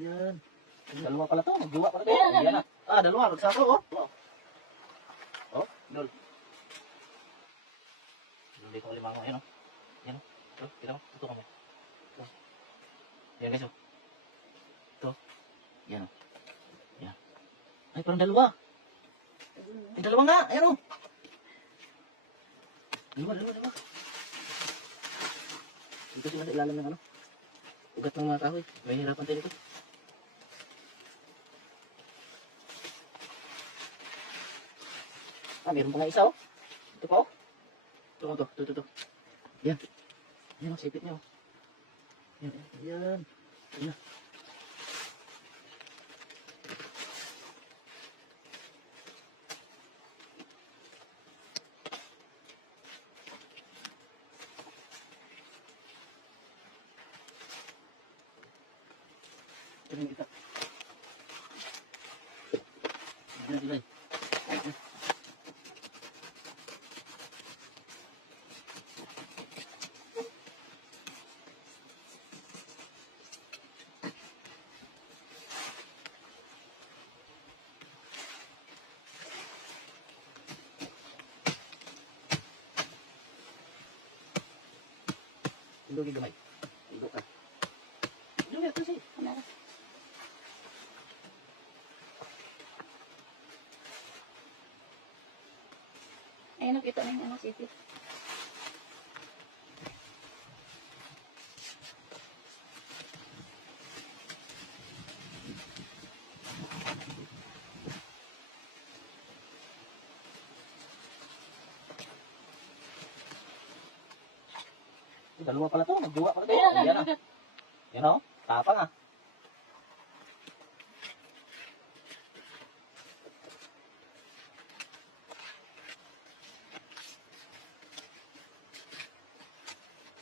Yan. Dalawa pala to. Magjowa pala to. Yan na. Ah, dalawa. Magsako, oh. Oh, dol. Dito ko limango. Yan, oh. Yan, oh. Ito, kita mo. Ito kami. Ito. Yan, guys, oh. Ito. Yan, oh. Yan. Ay, parang dalawa. Ay, dalawa nga. Ayan, oh. Dalawa. Dito sila sa ilalim ng ano. Ugat ng mga kahoy. May hirapan tayo dito. Ah, meron pa nga isa, oh. Ito pa, oh. Ito. Yan. Yan, oh, sipit niya, oh. Yan. Yan. Ito kita. Yan sila, eh. Tindog yung gamay. Tindog ka. Tindog yan, kasi. Kamera. Ayun, nakita na yung ano, sipit. Dalawa pala to. Magjowa pala to. Yan na. Yan, oh. Tapang, ah.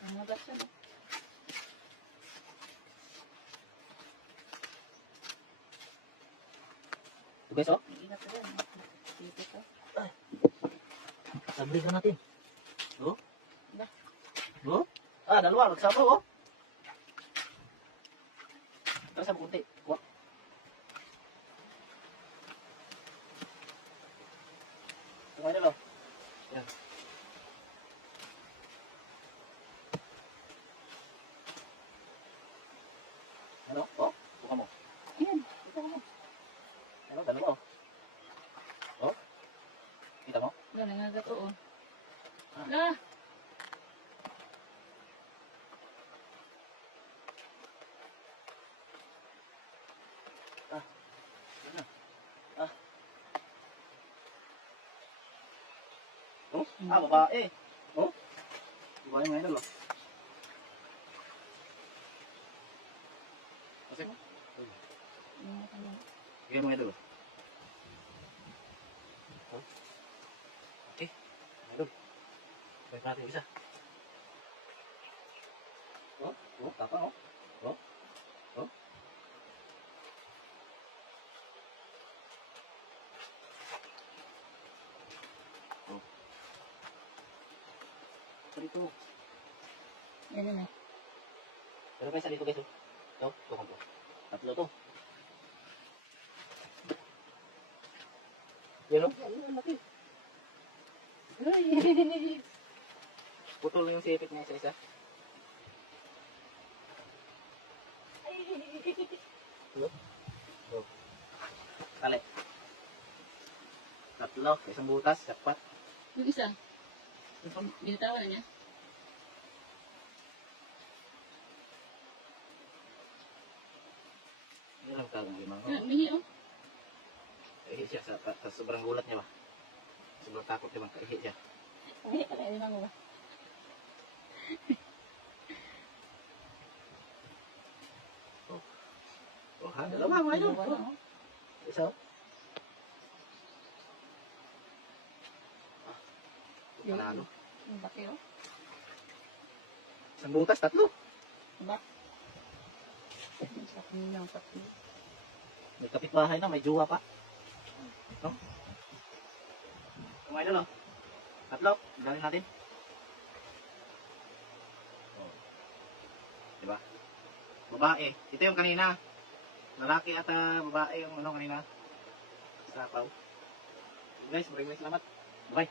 Ano ba siya, no? Ito, guys, oh. Ingat ko yan. Sipit, oh. Sabri ka natin. Oh? Ba? Oh? Ah, dalawa. Magsako, oh. Tara sa kunti. Kuha. Ito kayo dalawa. Yan. Ano? Oh? Buka mo. Ayan, kita ko. Ano? Dalawa, oh. Oh? Kita mo? Yan, nangagat, oo. Ah. La! Oh? Ah, babae. Oh? Babae mga idol, oh. Kasi? Bigyan mga idol, oh. Oh? Okay. Mga idol. Balik natin yung isa. Oh? Oh? Tapang, oh? Oh? Oh? Oh? Dito. Yan na. Pero guys, dito guys, oh. Ito, ito. Tatlo to. Yan, oh. Yan, laki. Putol yung sipit niya isa-isa. Hello? Oh. Tali. Tatlo, isang butas, sapat. Yung isa. Binitawan na niya. Yan lang tagang limang. Yan, bihi, oh. Kaihi siya sa sobrang gulat niya ba? Sobrang takot niya ba? Kaihi siya. Bihi pala, yun lang ba? Oh, ha? Dalawa, mga idol. Dalawa na, oh. Isa, oh. Panalo. Yung baki, oh. Isang butas, tatlo. Diba? Sa kanilang tatlo. May kapitbahay na, may jowa pa. No? Mga idol, oh. Tatlo, galing natin. Oh. Diba? Babae. Ito yung kanina. lalaki at babae yung ano kanina. Sapaw. Guys, maraming salamat. Bye.